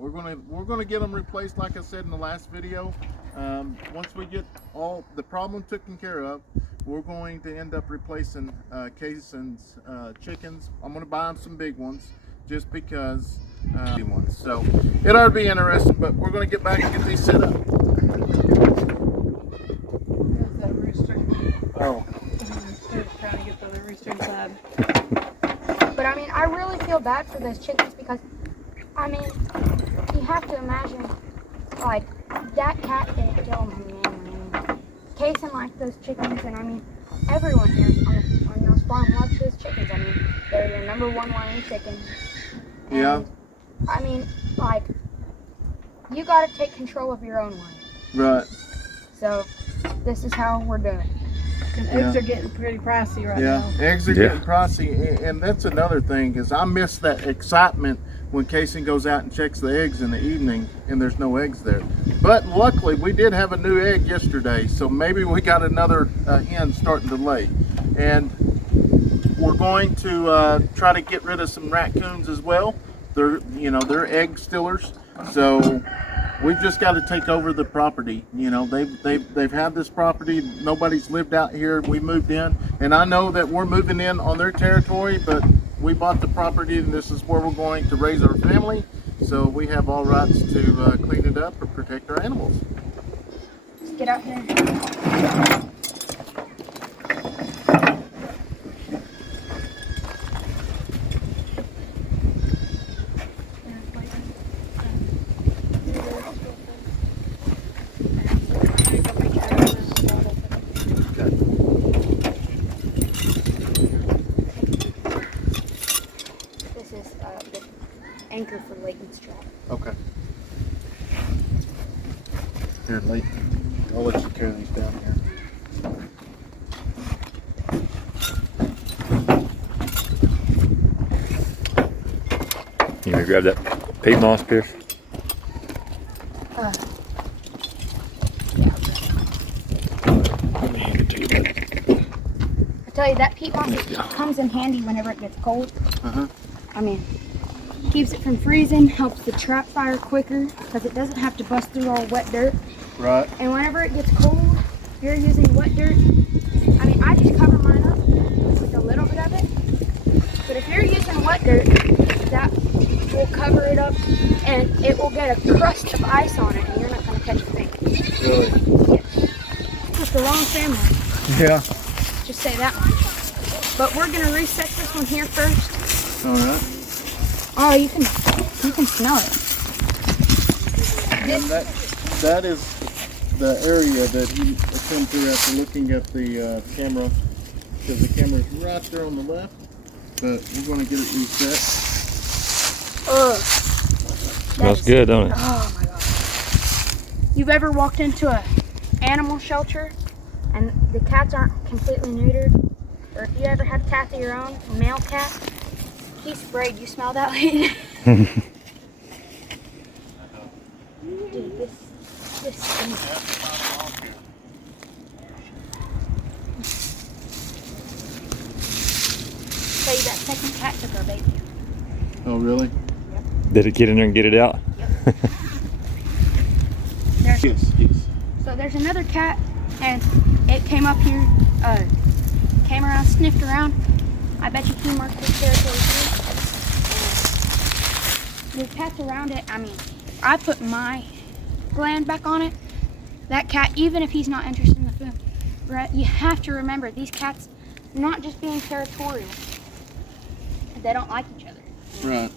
we're gonna get them replaced, like I said in the last video. Once we get all the problem taken care of, we're going to end up replacing Cason's chickens. I'm gonna buy them some big ones just because ones. So it ought to be interesting, but we're gonna get back and get these set up. Oh. Trying to get the rooster inside. But I mean, I really feel bad for those chickens because, I mean, you have to imagine, like, that cat didn't kill him. Kason liked those chickens, and I mean, everyone here on y'all's farm loves those chickens. I mean, they're your #1 laying chicken. And, Yeah. I mean, like, you got to take control of your own life. Right. So, this is how we're doing. And eggs are getting pretty pricey right now. Yeah, eggs are getting pricey, and that's another thing, is I miss that excitement when Casey goes out and checks the eggs in the evening and there's no eggs there. But luckily, we did have a new egg yesterday, so maybe we got another hen starting to lay. And we're going to try to get rid of some raccoons as well. They're egg stealers, so we've just got to take over the property. You know, they've had this property. Nobody's lived out here. We moved in, and I know that we're moving in on their territory, but we bought the property, and this is where we're going to raise our family. So we have all rights to clean it up or protect our animals. Let's get out here. Anchor for Layton's trap. Okay. Here, Layton, I'll let you carry these down here. You may grab that peat moss, Pierce. Yeah. I tell you, that peat moss comes in handy whenever it gets cold. I mean, keeps it from freezing, helps the trap fire quicker because it doesn't have to bust through all wet dirt. Right. And whenever it gets cold, if you're using wet dirt, I mean, I just cover mine up with a little bit of it. But if you're using wet dirt, that will cover it up and it will get a crust of ice on it and you're not going to catch a thing. Really? Yes. It's the wrong family. Yeah. Just say that one. But we're going to reset this one here first. All right. Oh, you can smell it. And that is the area that he came through after looking at the camera, because the camera's right there on the left, but we're going to get it reset. Smells good, don't it? Oh my God. You've ever walked into a animal shelter and the cats aren't completely neutered? Or if you ever had a cat of your own, a male cat, he sprayed. You smell that? Dude, this stinks. Tell you, that second cat took our baby. Oh, really? Yep. Did it get in there and get it out? Yep. Yes. So there's another cat, and it came up here, came around, sniffed around. I bet you he marked his territory too. There's cats around it. I mean, I put my gland back on it. That cat, even if he's not interested in the food, right? You have to remember, these cats, not just being territorial, they don't like each other. Right.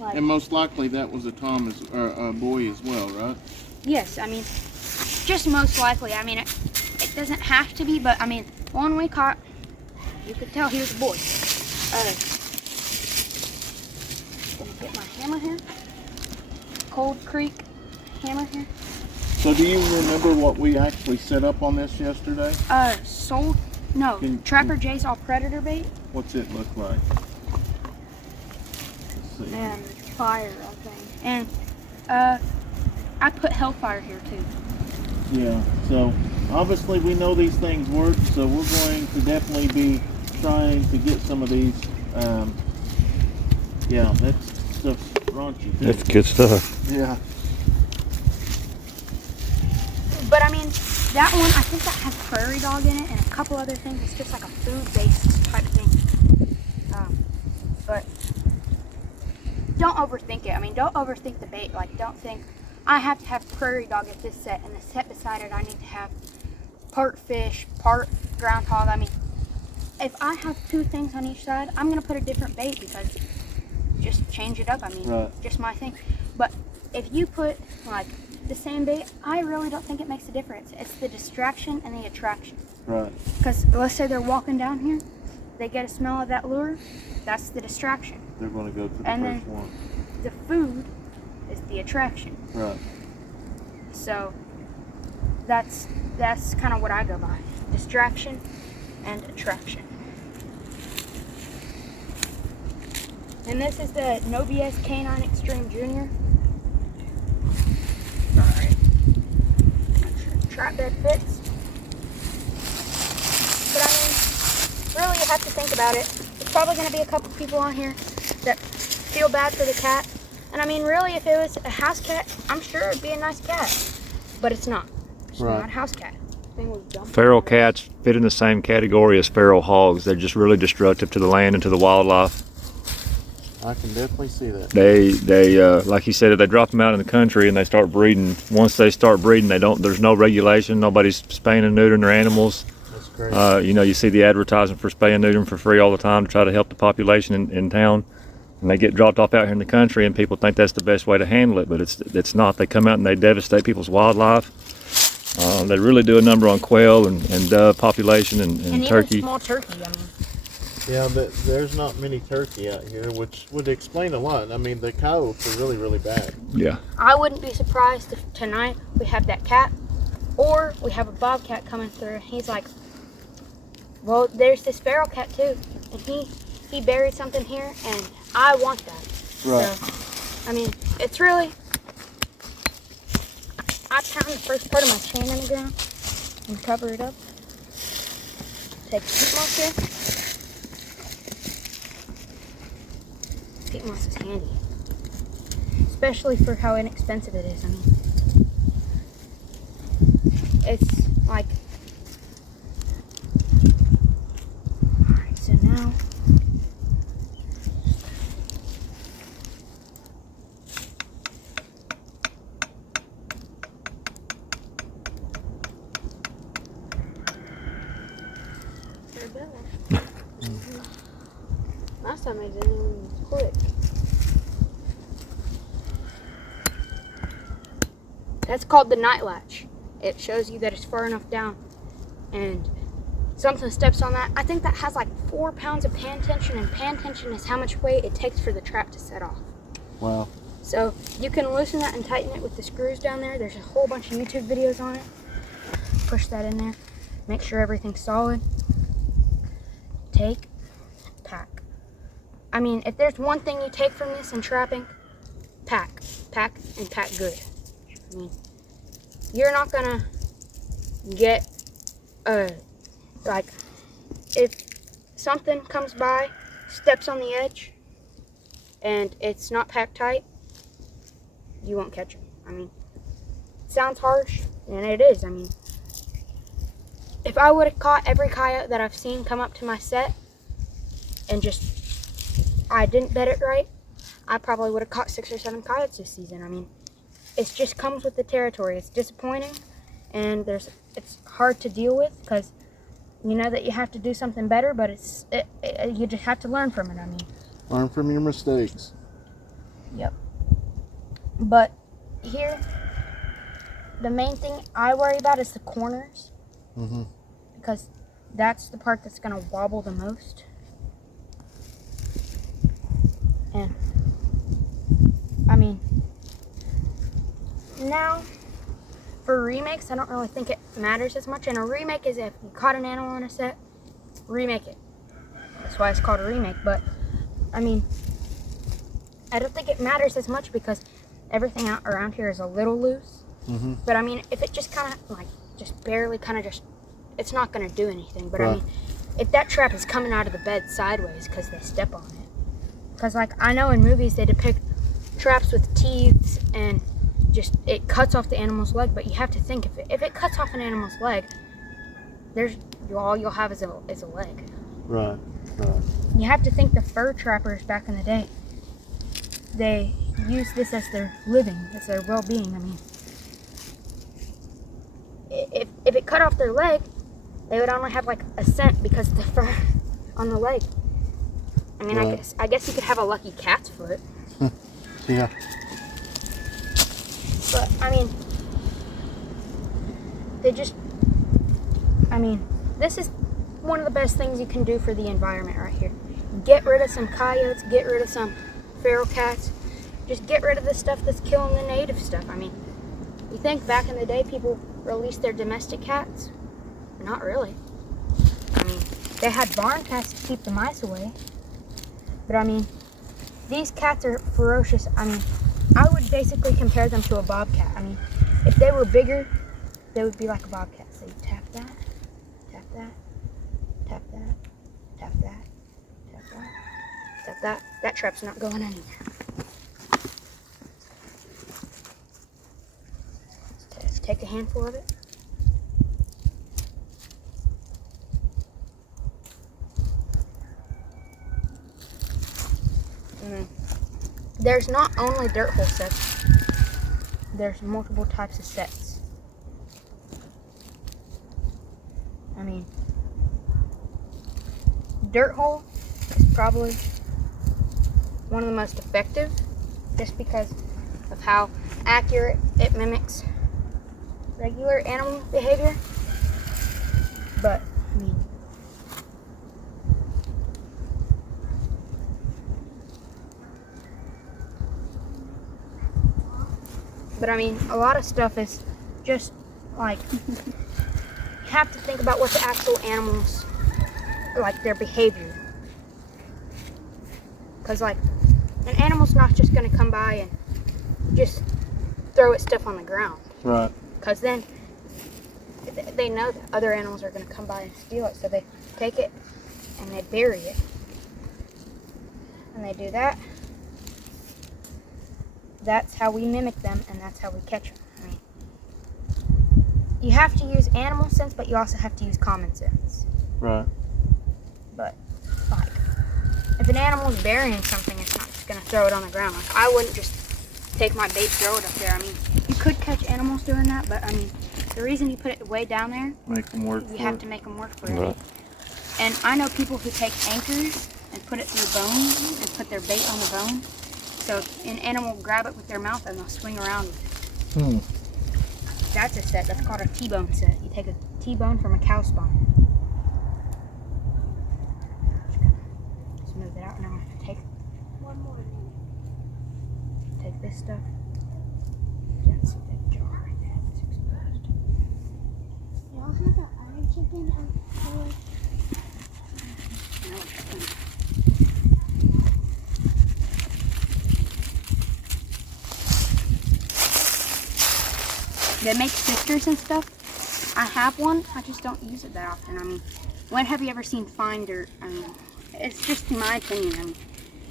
Like, And most likely that was a a boy as well, right? yes, I mean, just most likely. I mean, it doesn't have to be, but I mean, one we caught, you could tell he was a boy. Gonna get my hammer here. Cold Creek hammer here. So do you remember what we actually set up on this yesterday? Trapper J's All Predator bait. What's it look like? Let's see. And fire, I think. And I put Hellfire here too. Yeah, so obviously we know these things work, so we're going to definitely be trying to get some of these. Yeah, that stuff's raunchy too. That's good stuff. Yeah. But I mean, that one, I think that has prairie dog in it and a couple other things. It's just like a food-based type thing. But don't overthink it. I mean, don't overthink the bait. Like, don't think, I have to have prairie dog at this set, and the set beside it, I need to have part fish, part groundhog. I mean, if I have 2 things on each side, I'm going to put a different bait because just change it up. I mean, just my thing. But if you put, like, the same bait, I really don't think it makes a difference. It's the distraction and the attraction. Right. Because let's say they're walking down here, they get a smell of that lure, that's the distraction. They're going to go to the And first then one. the food is the attraction. Right. So that's kind of what I go by. Distraction and attraction. And this is the No BS Canine Extreme Junior. Alright. Make sure the trap bed fits. But I mean, really you have to think about it. There's probably going to be a couple people on here that feel bad for the cat. And I mean, really, if it was a house cat, I'm sure it'd be a nice cat. But it's not. It's not a house cat. Thing was dumped. Feral cats fit in the same category as feral hogs. They're just really destructive to the land and to the wildlife. I can definitely see that. They like you said, if they drop them out in the country and they start breeding, once they start breeding, there's no regulation. Nobody's spaying and neutering their animals. That's great. You know, you see the advertising for spay and neutering for free all the time to try to help the population in town. And they get dropped off out here in the country, and people think that's the best way to handle it, but it's not. They come out and they devastate people's wildlife. They really do a number on quail and dove population and turkey. Even small turkey, I mean. Yeah, there's not many turkey out here, which would explain a lot. I mean, the coyotes are really, really bad. Yeah. I wouldn't be surprised if tonight we have that cat, or we have a bobcat coming through. He's like, well, there's this feral cat too, and he buried something here, and I want that. Right. So, I mean, it's really, I pound the first part of my chain in the ground and cover it up. Take peat moss here. Peat moss is handy, especially for how inexpensive it is. I mean, it's like, alright, so now, last time I did it was quick. That's called the night latch. It shows you that it's far enough down, and something steps on that. I think that has like 4 pounds of pan tension, and pan tension is how much weight it takes for the trap to set off. Wow. So you can loosen that and tighten it with the screws down there. There's a whole bunch of YouTube videos on it. Push that in there. Make sure everything's solid. Take, pack. I mean, if there's one thing you take from this in trapping, pack. Pack and pack good. I mean, you're not gonna get, like, if something comes by, steps on the edge, and it's not packed tight, you won't catch them. I mean, it sounds harsh, and it is. I mean, if I would have caught every coyote that I've seen come up to my set, and I didn't bet it right, I probably would have caught 6 or 7 coyotes this season. I mean, it just comes with the territory. It's disappointing, and it's hard to deal with because you know that you have to do something better, but you just have to learn from it. I mean, Learn from your mistakes. yep. But here, the main thing I worry about is the corners, because that's the part that's gonna wobble the most. And I mean, now for remakes, I don't really think it matters as much. And a remake is if you caught an animal in a set, remake it. That's why it's called a remake. But I mean, I don't think it matters as much because everything out around here is a little loose. But I mean, if it just kind of like just barely it's not gonna do anything. But I mean, if that trap is coming out of the bed sideways because they step on it, because like I know in movies they depict traps with teeth and just it cuts off the animal's leg. But you have to think, if it cuts off an animal's leg, all you'll have is a leg. Right. You have to think the fur trappers back in the day, they used this as their living, as their well-being. I mean, if it cut off their leg, they would only have like a cent because of the fur on the leg. I mean, Right. I guess you could have a lucky cat's foot. Yeah. But I mean, this is one of the best things you can do for the environment right here. Get rid of some coyotes, get rid of some feral cats, just get rid of the stuff that's killing the native stuff. I mean, you think back in the day people released their domestic cats? Not really. I mean, they had barn cats to keep the mice away. But I mean, these cats are ferocious. I mean, I would basically compare them to a bobcat. I mean, if they were bigger, they would be like a bobcat. So you tap that, tap that, tap that, tap that, tap that, tap that. That trap's not going anywhere. Let's take a handful of it. There's not only dirt hole sets, there's multiple types of sets. I mean, dirt hole is probably one of the most effective just because of how accurate it mimics regular animal behavior. But, I mean, a lot of stuff is just like, you have to think about what the actual animals, like their behavior. Because like, an animal's not just going to come by and just throw its stuff on the ground. Right. Because then they know that other animals are going to come by and steal it. So they take it and they bury it. And they do that. That's how we mimic them, and that's how we catch them. I mean, you have to use animal sense, but you also have to use common sense. Right. But, like, if an animal's burying something, it's not just going to throw it on the ground. Like, I wouldn't just take my bait, throw it up there. I mean, you could catch animals doing that, but, I mean, the reason you put it way down there, Make them work you for have it. to make them work for it. Right. And I know people who take anchors and put it through bone and put their bait on the bone. So an animal will grab it with their mouth and they'll swing around with it. That's a set. That's called a T-bone set. You take a T-bone from a cow spine. Just move it out. Now I'm going to take one more. Take this stuff. That's a big jar right there. It's exposed. You also have the iron chicken and They make sifters and stuff. I have one. I just don't use it that often. I mean, when have you ever seen fine dirt? I mean, it's just in my opinion. I mean,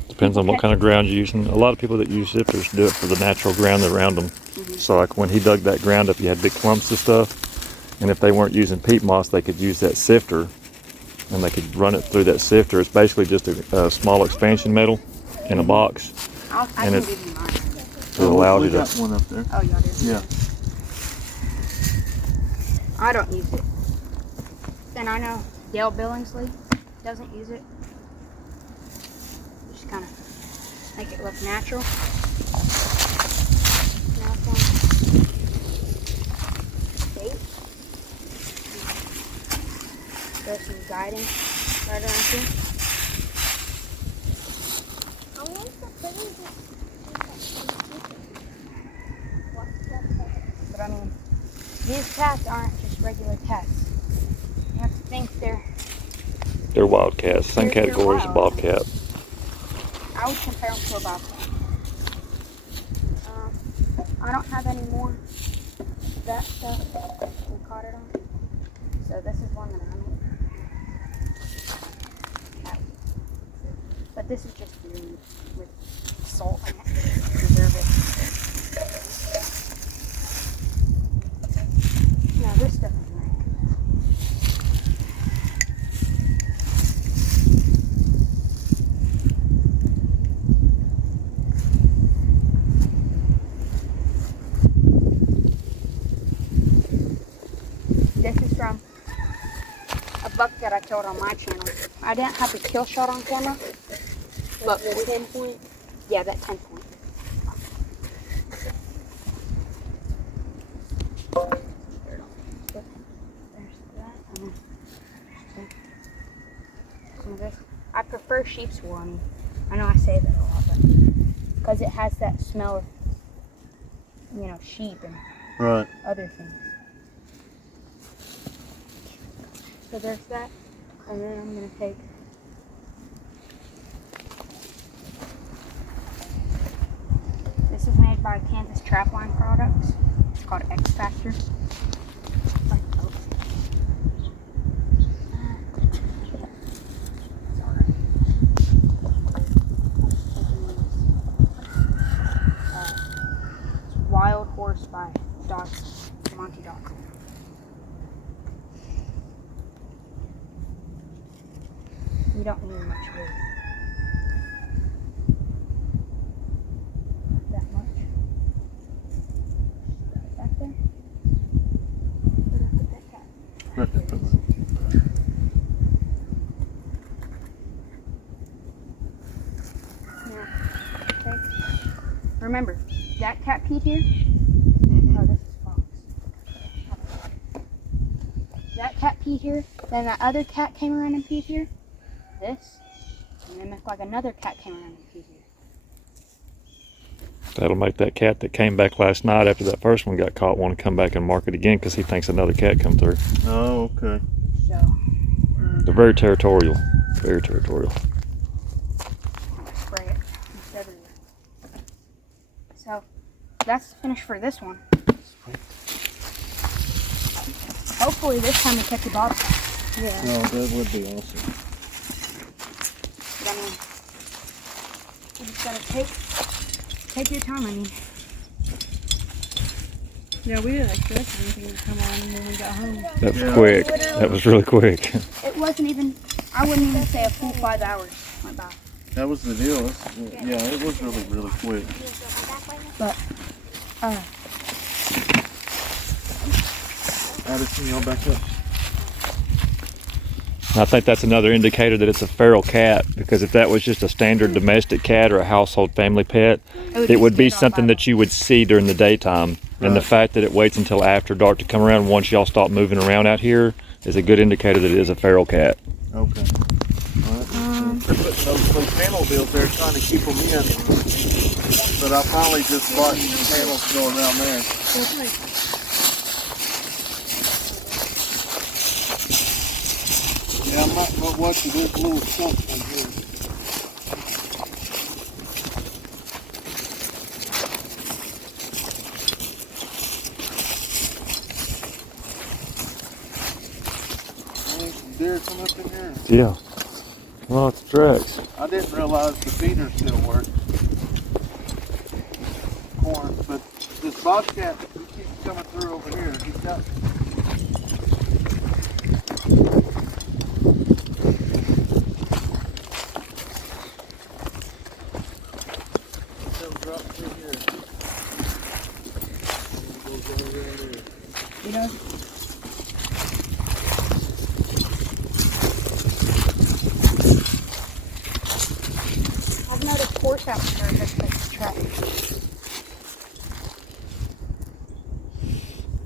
Depends on what kind of ground you're using. A lot of people that use sifters do it for the natural ground around them. So like when he dug that ground up, you had big clumps of stuff. And if they weren't using peat moss, they could use that sifter and they could run it through that sifter. It's basically just a small expansion metal in a box. I And can it- give you mine. It allows we you to. got one up there. Oh, y'all do? Yeah. I don't use it. And I know Dale Billingsley doesn't use it. Just kind of make it look natural. Now it's on bait. There's some guiding right around here. I want to put in But I mean, these cats aren't just regular cats. You have to think They're wildcats. Same They're category as a wild. bobcat. I would compare them to a bobcat. I don't have any more of that stuff we caught it on. So this is one that I made. But But this is just food with salt in it to preserve it. Now this stuff is nice. This is from a buck that I killed on my channel. I didn't have a kill shot on camera, but 10 point. Yeah, that 10 point. There's that. Some of this. I prefer sheep's wool. I know I say that a lot, but because it has that smell of, sheep and Right. other things. So there's that, and then I'm gonna take this is made by Kansas Trapline Products. It's called X Factor. It's Wild Horse by Monty Dog. You don't need much wood. Not that much. Back there. Where did I put that cat? Right. Now, okay. Remember, that cat peed here. Mhm. Oh, this is fox. That cat peed here. Then that other cat came around and peed here. This, and then looked like another cat came around and peed here. That'll make that cat that came back last night after that first one got caught want to come back and mark it again because he thinks another cat come through. Oh, okay. So, They're very territorial. Very territorial. I'm gonna spray it. It's everywhere. So, that's finished for this one. Hopefully this time we catch a bobcat. Yeah. Oh, that would be awesome. But you just gotta take your time. Yeah, we didn't expect anything to come on when we got home. That was Yeah. quick. That was really quick. It wasn't even, I wouldn't even say a full 5 hours went by. That was the deal. Yeah, it was really, really quick. But, Addison, y'all back up. I think that's another indicator that it's a feral cat, because if that was just a standard domestic cat or a household family pet, it would be something that you would see during the daytime. And the Right. fact that it waits until after dark to come around once y'all stop moving around out here is a good indicator that it is a feral cat. Okay. All right. They're putting those panel bills there trying to keep them in. But I finally just bought panels to go around there. Yeah, I might not watch this little chunk from here. Deer come up in here. Yeah. Lots of tracks. I didn't realize the feeder still worked. Corn, but this bobcat, he keeps coming through over here. He's got. He'll drop through here. And he goes over there. you know, I've noticed horse out there that's the track.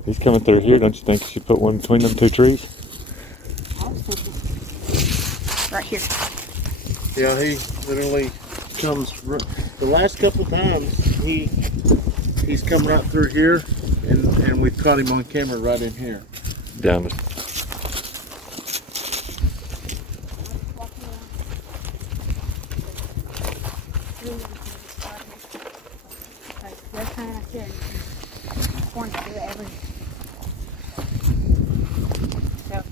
He's coming through here. Don't you think you should put one between them two trees? Right here. Yeah, he literally comes. The last couple times he's come right through here, and we've caught him on camera right in here. Down. They're kind of here. Corn through everything. So,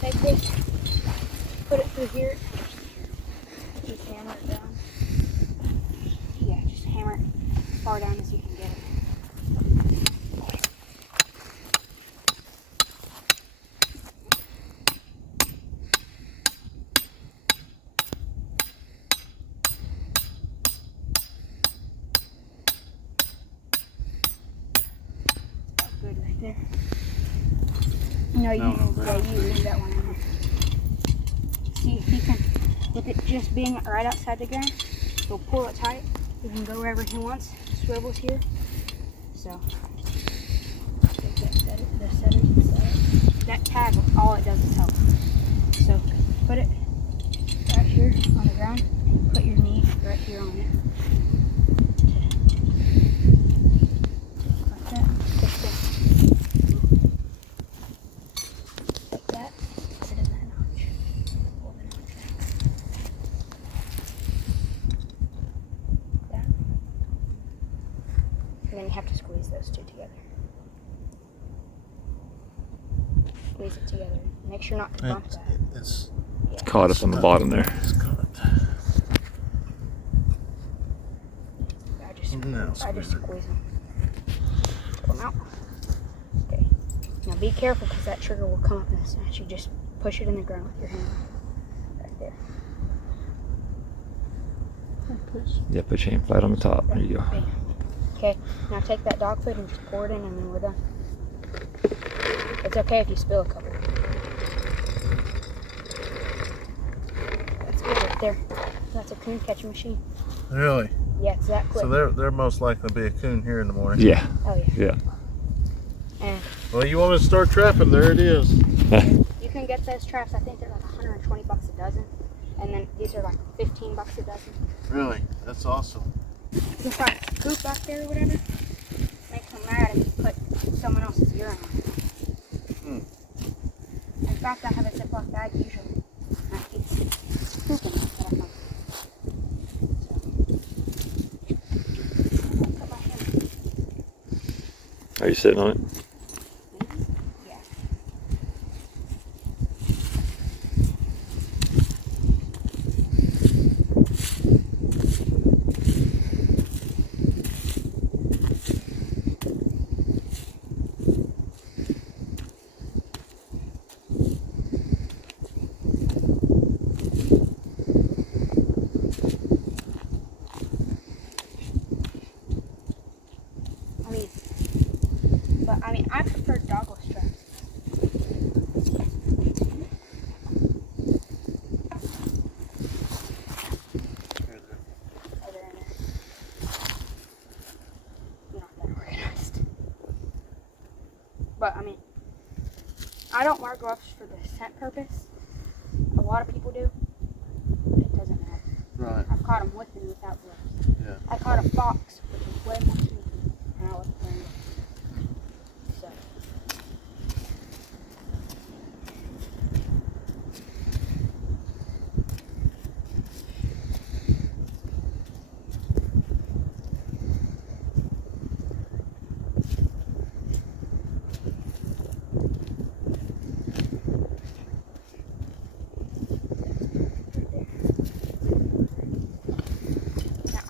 take this, put it through here, just hammer it down. No, you No, leave that one in there. See if he can, with it just being right outside the ground, he'll pull it tight. He can go wherever he wants. Swivels here. So, take that setters and set it. That tag, all it does is help. So, put it right here on the ground and put your knee right here on it. Like that. Like that. Put it in that notch. Pull the notch out. That. And then you have to squeeze those two together. Squeeze it together. Make sure not to bump that. It's Caught us on the bottom there. I just No, squeeze them. Pull them out. Okay. Now be careful because that trigger will come up and snatch you. Just push it in the ground with your hand. Right there. Yeah, put your hand flat on the top. There you go. Bam. Okay. Now take that dog food and just pour it in and then we're done. It's okay if you spill a couple. That's good right there. That's a coon catching machine. really. Yeah, exactly. So they're most likely to be a coon here in the morning. Yeah. Oh yeah. Yeah. And Well, you want to start trapping? There it is. you can get those traps. I think they're like $120 a dozen, and then these are like $15 a dozen. Really, that's awesome. You can find a scoop back there or whatever. Makes them mad if you put someone else's urine on it. In fact, I have a Ziploc bag usually. I keep scooping it, but I find. So, put my hand. Are you sitting on it? Yeah. I prefer dogless traps. Oh, they're in there. You're not that organized. But I mean, I don't wear gloves for the scent purpose. A lot of people do. But it doesn't matter. Right. I've caught them with and without gloves. Yeah. I caught a fox, which is way more sneaky, and I wasn't wearing gloves. So.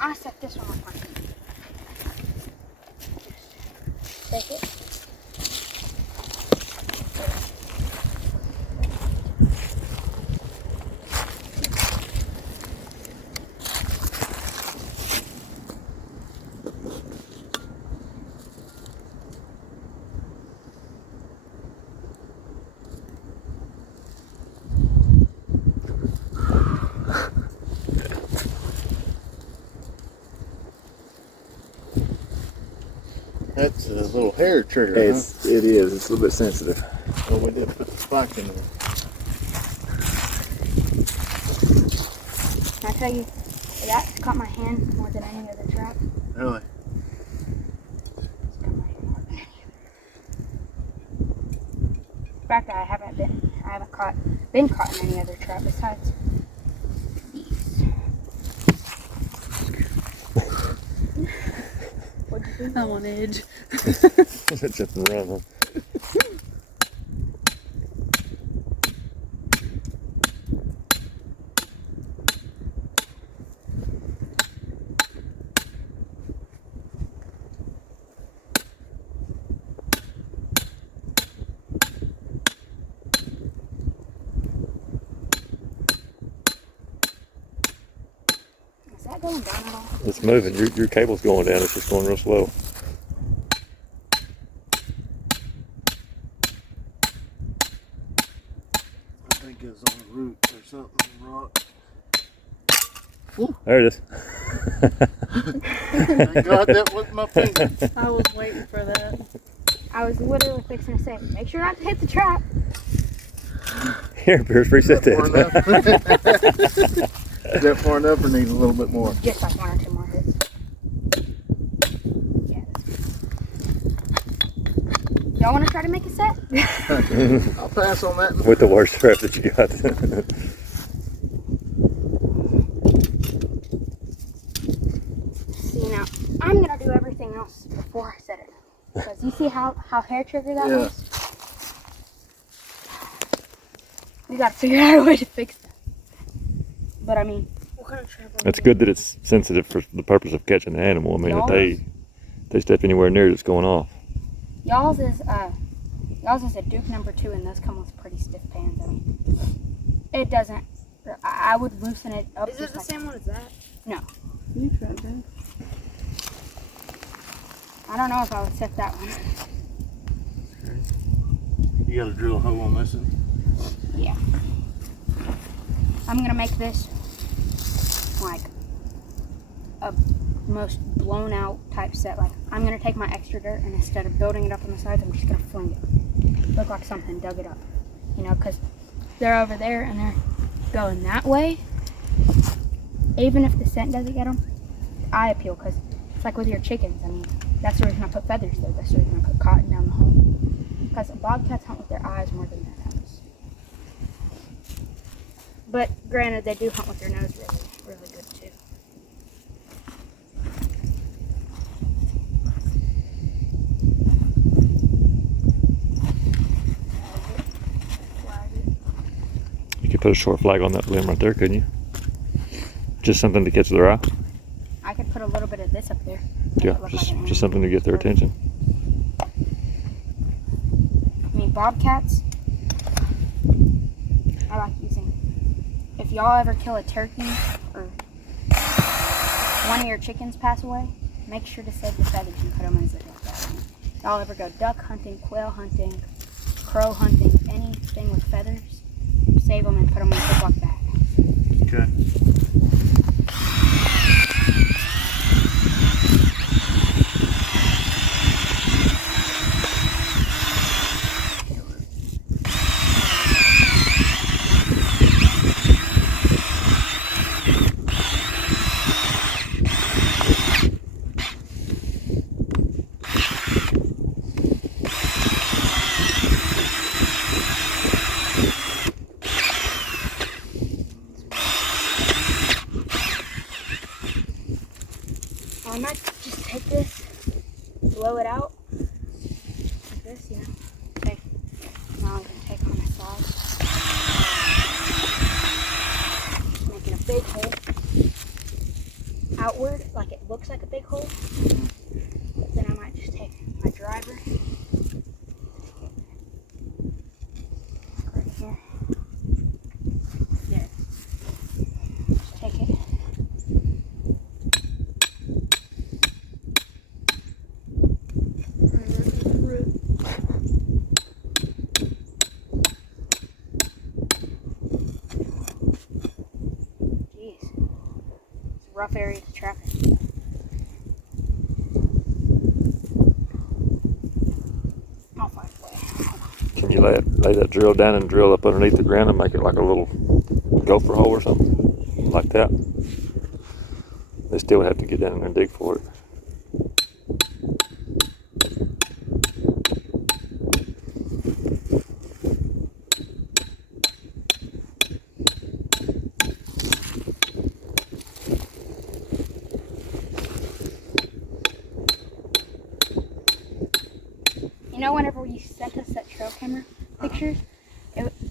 I set this one with my feet. Just take it. That's a little hair trigger. It is. It's a little bit sensitive. Huh? Well, we did put the spike in there. Can I tell you, that caught my hand more than any other trap. Really? It's caught my hand more than any other. In fact, I haven't been caught in any other trap besides these. What'd you think? I'm on edge. It's just around, huh? Is that going down at all? It's moving. Your cable's going down. It's just going real slow. There it is. Thank God that was my finger. I was waiting for that. I was literally fixing to say, make sure not to hit the trap. Here, Pierce, reset Far enough? that. Is that far enough or need a little bit more? Just like 1 or 2 more hits. Yeah. Y'all want to try to make a set? I'll pass on that. With the worst trap that you got. See, now, I'm going to do everything else before I set it. Because you see how hair trigger that Yeah. was? We got to figure out a way to fix that. But I mean, What kind of trap are It's good that it's sensitive for the purpose of catching the animal. I mean, if they step anywhere near it, it's going off. y'all's is a Duke #2, and those come with pretty stiff pans. I mean, it doesn't. I would loosen it up. Is it just the like- same one as that? You tried that. I don't know if I would set that one. You got to drill a hole on this one. Yeah. I'm gonna make this like a most blown out type set. Like I'm gonna take my extra dirt and instead of building it up on the sides, I'm just gonna fling it. Look like something dug it up. You know, because they're over there and they're going that way. Even if the scent doesn't get them, eye appeal. Because it's like with your chickens. I mean, that's the reason I put feathers there. That's the reason I put cotton down the hole. Because bobcats hunt with their eyes more than their nose. But granted, they do hunt with their nose really, really good too. You could put a short flag on that limb right there, couldn't you? Just something to catch their eye. I could put a little bit of this up there. Make Yeah, it look like an just something to get their animal. attention. I mean, bobcats, I like using. If y'all ever kill a turkey or one of your chickens pass away, make sure to save the feathers and put them as a duck. Y'all ever go duck hunting, quail hunting, crow hunting, anything with feathers, save them and put them in a Ziploc bag. Okay. I might just take this, blow it out, like this, you know. Okay, now I'm gonna take on my side, making a big hole outward, like it looks like a big hole. Then I might just take my driver, right here. There. Just take it. Jeez. It's a rough area to trap in. I'll find a way. Hold on. Can you lay that drill down and drill up underneath the ground and make it like a little gopher hole or something? Like that? They still would have to get down in there and dig for it. You know, whenever you sent us that trail camera pictures,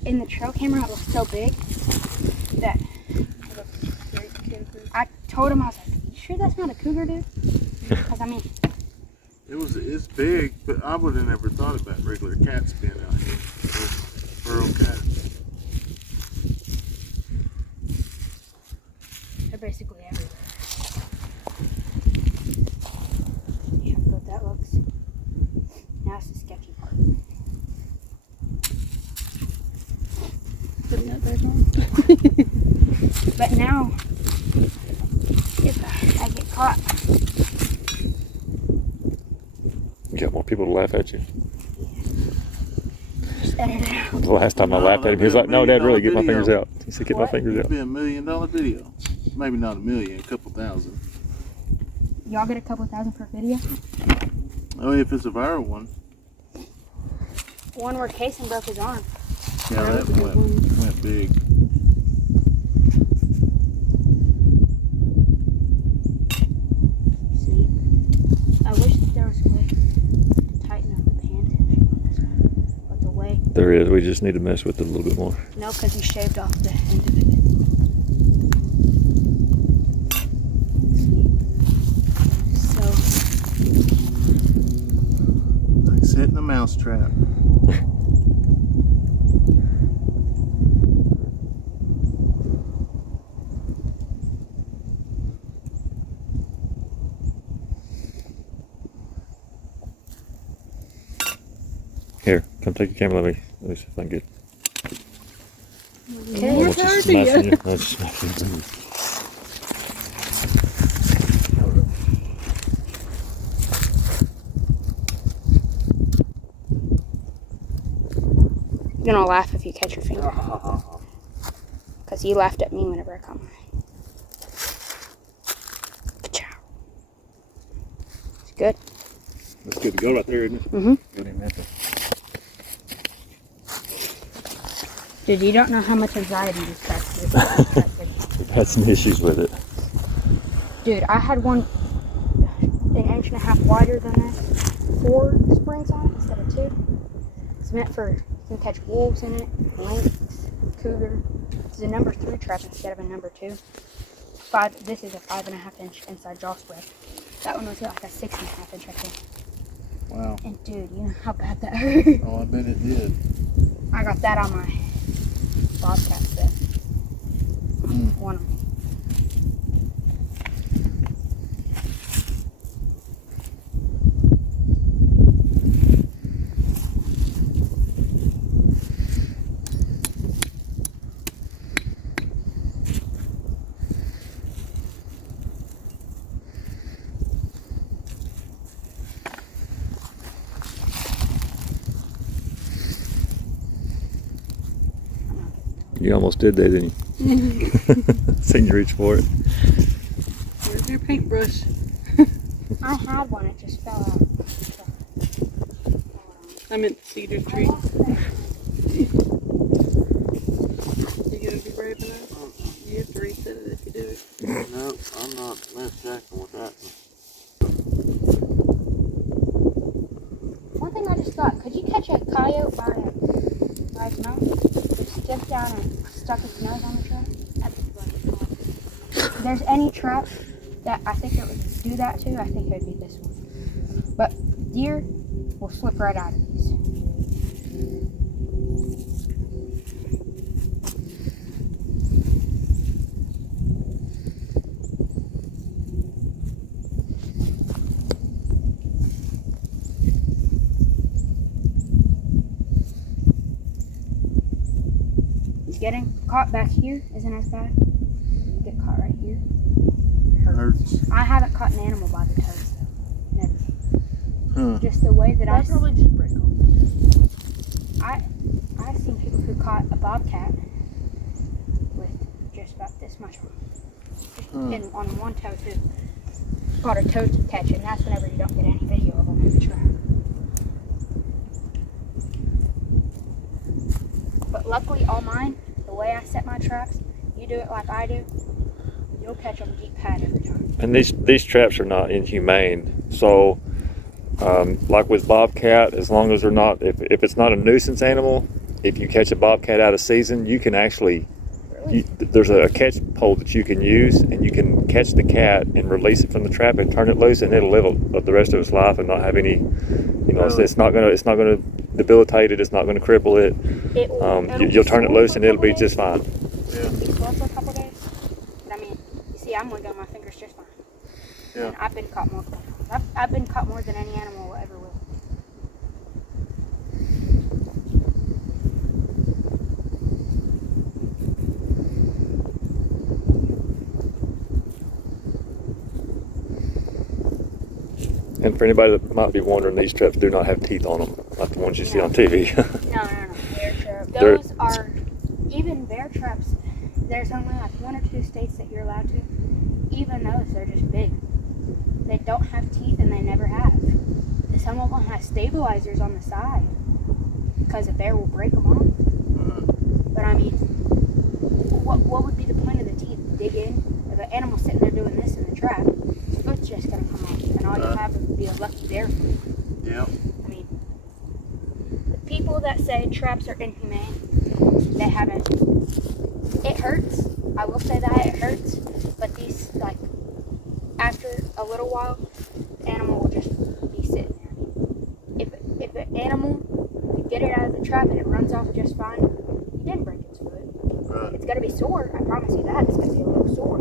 in the trail camera it was so big that I told him, I was like, you sure that's not a cougar, dude? Because I mean, It's big, but I would have never thought about regular cats being out here. Feral cats. they're basically everywhere. Yeah, but that looks. Now it's the sketchy part. Putting that back on. But now, if I get caught. You got more people to laugh at you. Just edit it out. The last time I No, laughed at him, he was like, "No, Dad, really, get my fingers out." He said, "Get my What? fingers It'd out." be $1 million video. Maybe not 1 million, a couple thousand. Y'all get a couple thousand per video? Oh, if it's a viral one. One where Casey broke his arm. Yeah, that went big. See? I wish that there was a way to tighten up the pan tension on this one. But the way. There is. We just need to mess with it a little bit more. No, because you shaved off the end of it. Like setting a mouse trap. Here, come take your camera. Let me see if I can get. More I'm power just to you. smashing you. I'm just smashing you. You're gonna laugh if you catch your finger. Because you laughed at me whenever I caught mine. Ka-chow. It's good. That's good to go right there, isn't it? Mm-hmm. Good in that. Dude, you don't know how much anxiety this tractor is. We've had some issues with it. Dude, I had one 1.5 inches wider than this. 4 springs on it instead of 2. It's meant for, you can catch wolves in it, lynx, cougar. It's a number 3 trap instead of a number 2. This is a 5.5 inch inside jaw spread. That one was like a 6.5 inch, I think. Wow. And dude, you know how bad that hurt? Oh, I bet it did. I got that on my bobcat set. One of them. You almost did that, didn't you? Seen you reach for it. Where's your paintbrush? I had one, it just fell out. I meant the cedar tree. You gonna be brave enough? You have to reset it if you do it. No, I'm not jacking with that. One thing I just thought, could you catch a coyote by his mouth? Just dipped down and stuck his nose on the trap? If there's any trap that I think it would do that to, I think it would be this one. But deer will slip right out of these. Getting caught back here isn't as bad. You get caught right here. Hurts. I haven't caught an animal by the toes though. Never. Huh. Just the way that I'd probably just break off. I've seen people who caught a bobcat with just about this much on. And on one toe too. Caught a toe catch, and that's whenever you don't get any video of them in the trap. But luckily all mine, the way I set my traps, you do it like I do, you'll catch them deep pad every time. And these traps are not inhumane. So, like with bobcat, as long as they're not, if it's not a nuisance animal, if you catch a bobcat out of season, you can actually, there's a catch pole that you can use, and you can catch the cat and release it from the trap and turn it loose, and it'll live the rest of its life and not have any, it's not gonna debilitate it. It's not gonna cripple it. You'll turn it loose and it'll be just fine. Yeah. Be slow for a couple days, but I mean, you see, I'm wiggling my fingers just fine. Yeah. And I've been caught multiple times. I've been caught more than any animal ever will. And for anybody that might be wondering, these traps do not have teeth on them, like the ones you see on TV. No. Bear trap. They're- Those are, even bear traps, there's only like 1 or 2 states that you're allowed to. Even those, they're just big. They don't have teeth and they never have. Some of them have stabilizers on the side because a bear will break them off. But I mean, what would be the point of the teeth? Dig in? If an animal's sitting there doing this in the trap, its foot's just going to come off. And all you have would be a lucky bear foot. Yeah. I mean, the people that say traps are inhumane, they haven't. It hurts. I will say that it hurts. But these, like, after a little while, the animal will just be sitting there. If an animal, you get it out of the trap and it runs off just fine, you didn't break its foot. Right. It's going to be sore. I promise you that. It's going to be a little sore.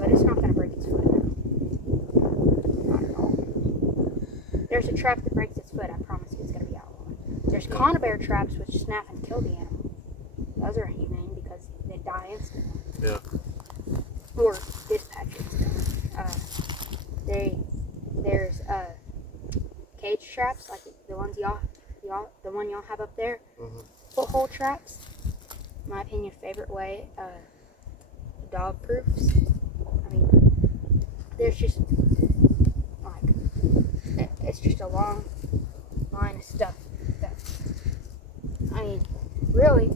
But it's not going to break its foot. Not at all. There's a trap that breaks its foot. I promise you it's going to be outlawed. There's conibear traps which snap and kill the animal. Those are humane because they die instantly. Yeah. Or dispatch instantly. There's cage traps like the ones the one y'all have up there. Foothold traps. In my opinion, favorite way. Dog proofs. I mean, there's just like it's just a long line of stuff. I mean, really,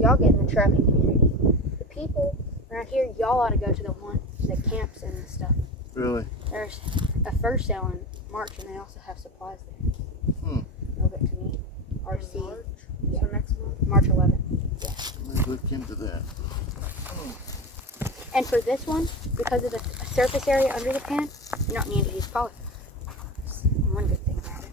y'all get in the trapping community. The people around here, y'all ought to go to the camps and stuff. Really? There's a fur sale in March, and they also have supplies there. They'll get to meet RC. Yeah. So next month? March 11th. Yeah. Let me look into that. And for this one, because of the surface area under the pan, you don't need to use polyfill. That's one good thing about it.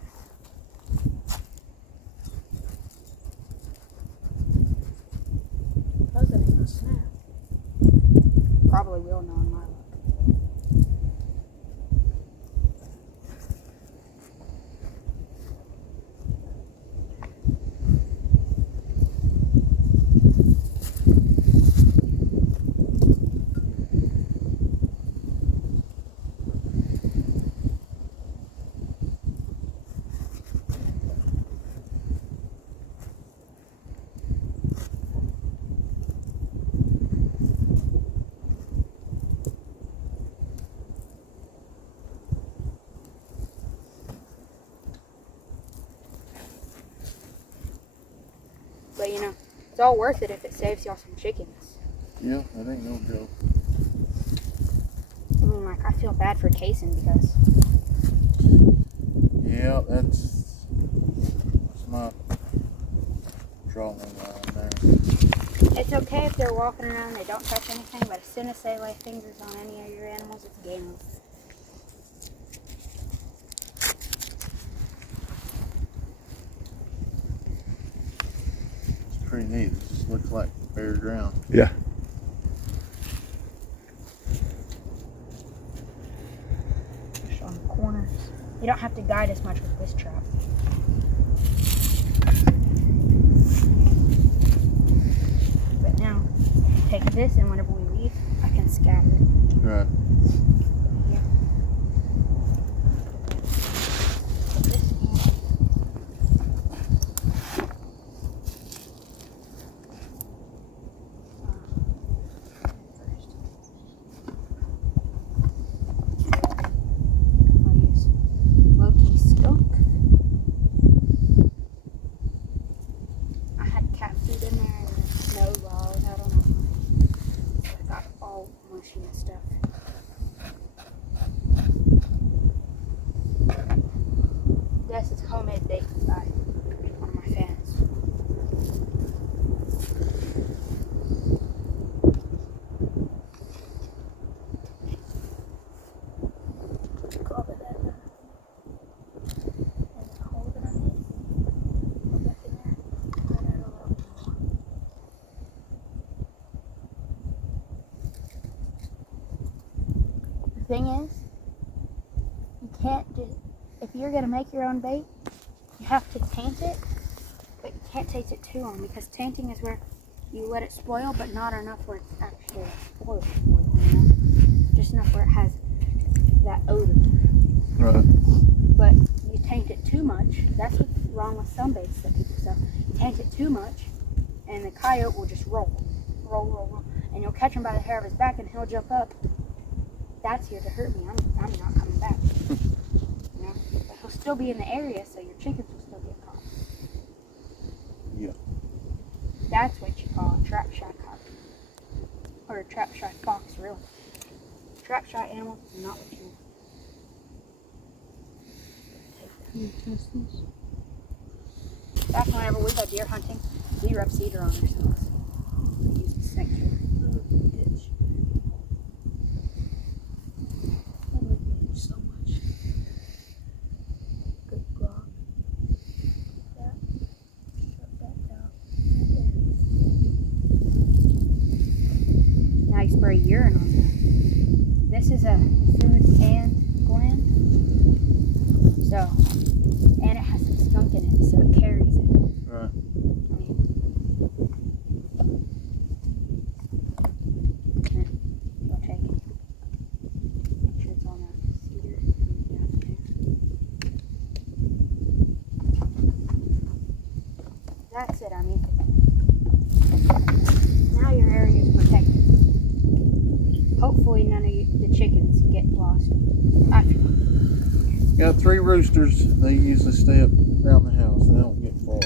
Those ain't gonna snap. Probably will know in my luck. But you know, it's all worth it if it saves y'all some chickens. Yeah, that ain't no joke. I mean, like, I feel bad for Kaysen because Yeah, that's my drawing line there. it's okay if they're walking around, they don't touch anything, but as soon as they lay fingers on any of your animals, it's game over. It's pretty neat. It just looks like bare ground. Yeah. Just on the corners. You don't have to guide as much with this trap. But now, take this and whenever we leave, I can scatter it. Right. Here. Put this in here. I'll use Loki skunk. I had cat food in there and the snow rolled. I don't know why. I got all mushy and stuff. This is homemade bacon by one of my fans. Grab it then. And then hold it underneath. Put back in there. Add a little bit more. The thing is, you can't just, if you're gonna make your own bait, you have to taint it, but you can't taint it too long because tainting is where you let it spoil, but not enough where it's actually spoiled, you know? Just enough where it has that odor. Right. But you taint it too much. That's what's wrong with some baits that people sell. You taint it too much, and the coyote will just roll, and you'll catch him by the hair of his back, and he'll jump up. That's here to hurt me. I'm not coming back. You know, but he'll still be in the area, so your chickens will still get caught. Yeah. That's what you call a trap shot cock, or a trap shot fox, really. Trap shot animal is not what you want. Back whenever we go deer hunting, we rub cedar on ourselves. We use a snake killer. Ditch. I love the ditch so much. Good grog. That. Shut that down. Right there. Now you spray urine on that. This is a food and gland. So, and it has some skunk in it, so it carries it. Right. You'll take it. Make sure it's on that cedar down there. That's it, I mean. Now your area is protected. Hopefully none of the chickens get lost after. Got 3 roosters. They usually stay up around the house. They don't get far.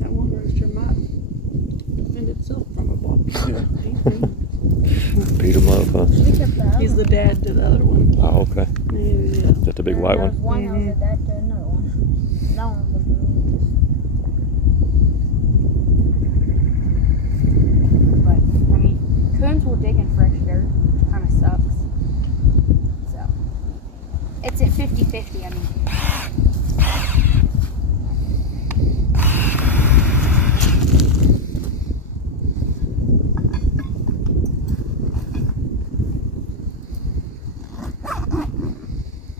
That one rooster might defend itself from a block. Yeah. Beat them up, huh? He's the dad to the other one. Oh, okay. Yeah. Is that the big white one? One knows that that's another one. No one was But, I mean, coons will dig in fresh dirt, which kind of sucks. So, it's at 50-50, I mean.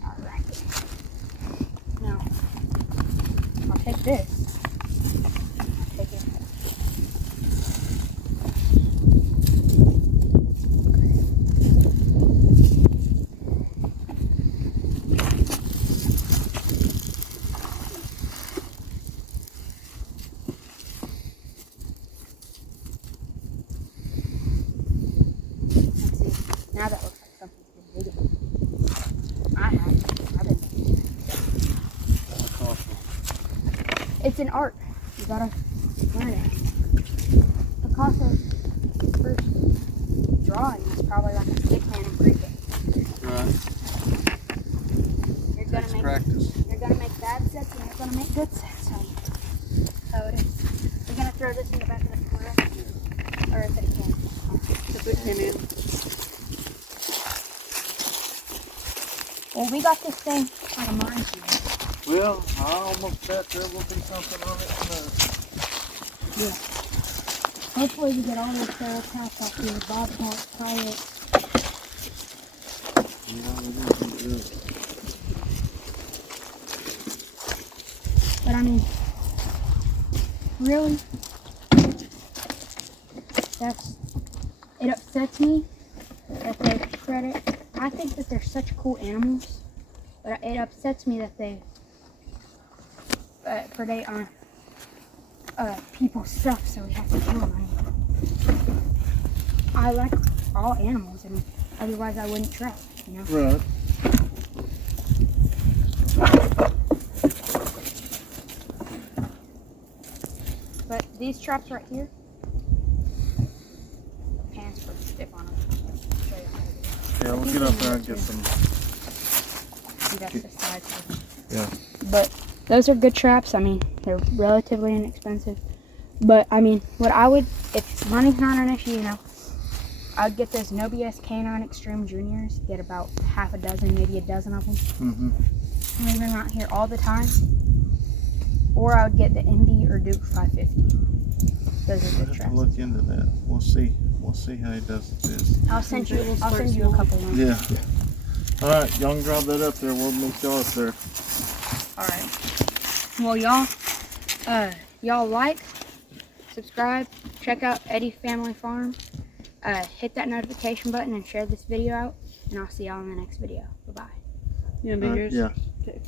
Alright. Now, I'll take this. I'll take it. Now that looks like something's been digging. I've been digging. It's an art. You gotta learn it. Picasso's first drawing was probably like a stick man and cricket. Right. You're gonna make bad sets and you're gonna make good sets. So how it is. We're gonna throw this in the back of the corral. Or if it can. If it came in. Well, we got this thing out of mine here. Well, I almost bet there will be something on it tonight. Yeah. Hopefully we get all those feral cats off here. Bobcat, coyote. Yeah, we didn't do it. But I mean, really, it upsets me that they predate. I think that they're such cool animals, but it upsets me that they predate on people's stuff, so we have to kill them. I like all animals, and otherwise I wouldn't trap, you know? Right. But these traps right here, pants pretty stiff on them. I'll show you how to do it. Yeah, we'll get up there and get some. See, that's the size of them. Yeah. But those are good traps. I mean, they're relatively inexpensive. But I mean, what I would, if money's not an issue, you know, I'd get those No BS Canine Extreme Juniors. Get about half a dozen, maybe a dozen of them. Mm-hmm. Leave them out here all the time. Or I would get the Indy or Duke 550. Those are We'll good have to traps. look into that. We'll see. We'll see how he does this. I'll send you a couple links. Yeah. All right, y'all can drop that up there. We'll meet y'all up there. All right. Well, y'all like, subscribe, check out Eddy Family Farm. Hit that notification button and share this video out. and I'll see y'all in the next video. Bye-bye. You want to do yours? Yeah. Okay.